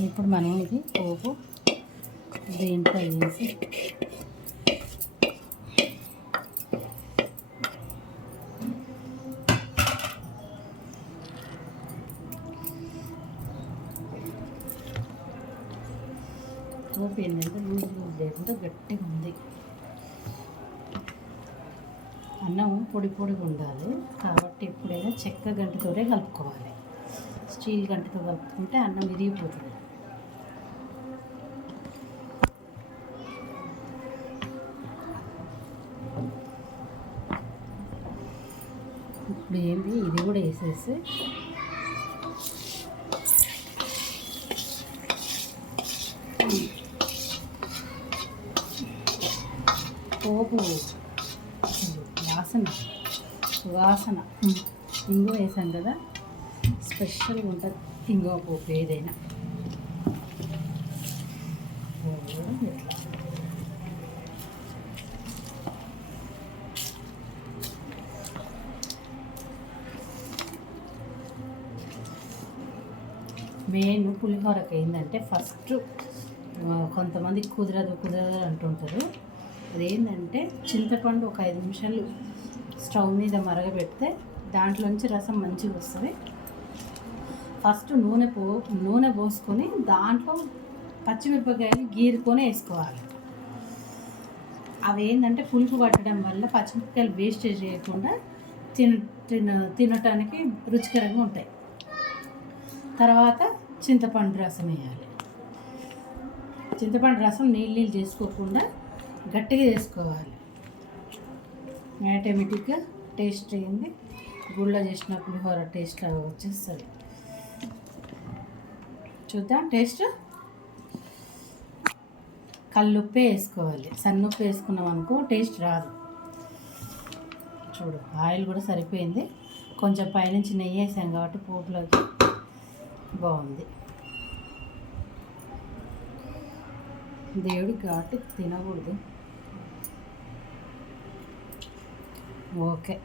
ఇప్పుడు మనం ఇది పోపు దీంట్లో వేసి పోపు ఏంటంటే లూజ్ లూజ్ లేకుండా గట్టిగా ఉంది. అన్నం పొడి పొడిగా ఉండాలి. కాబట్టి ఎప్పుడైనా చెక్క గంటతోనే కలుపుకోవాలి. స్టీల్ గంటతో కలుపుకుంటే అన్నం విరిగిపోతుంది. ఇప్పుడు ఏంటి ఇది కూడా వేసేసి. పోపు వాసన వాసన ఇంగో వేసాం కదా? స్పెషల్గా ఉంటుంది ఇంగో పోపు ఏదైనా. ఇట్లా మెయిన్ పులిహోరకి ఏంటంటే ఫస్ట్ కొంతమంది కుదరదు కుదరదు అంటుంటారు. అదేంటంటే చింతపండు ఒక ఐదు నిమిషాలు స్టవ్ మీద మరగబెడితే దాంట్లోంచి రసం మంచిగా వస్తుంది. ఫస్ట్ నూనె పో నూనె పోసుకొని దాంట్లో పచ్చిమిరపకాయలు గీరుకొని వేసుకోవాలి. అవి ఏంటంటే పులుపు పట్టడం వల్ల పచ్చిమిరపకాయలు వేస్టేజ్ చేయకుండా తిన తిన తినటానికి రుచికరంగా ఉంటాయి. తర్వాత చింతపండు రసం వేయాలి. చింతపండు రసం నీళ్ళు నీళ్ళు చేసుకోకుండా గట్టిగా చేసుకోవాలి. ఆటోమేటిక్గా టేస్ట్ అయింది గుళ్ళ చేసిన పులిహోర టేస్ట్ వచ్చేస్తుంది. చూద్దాం టేస్ట్. కల్లుప్పే వేసుకోవాలి. సన్నుప్పు వేసుకున్నాం అనుకో టేస్ట్ రాదు. చూడు ఆయిల్ కూడా సరిపోయింది. కొంచెం పైనుంచి నెయ్యి వేసాం కాబట్టి పోపులోకి. బాగుంది. దేవుడి ఘాటు తినకూడదు. ఓకే.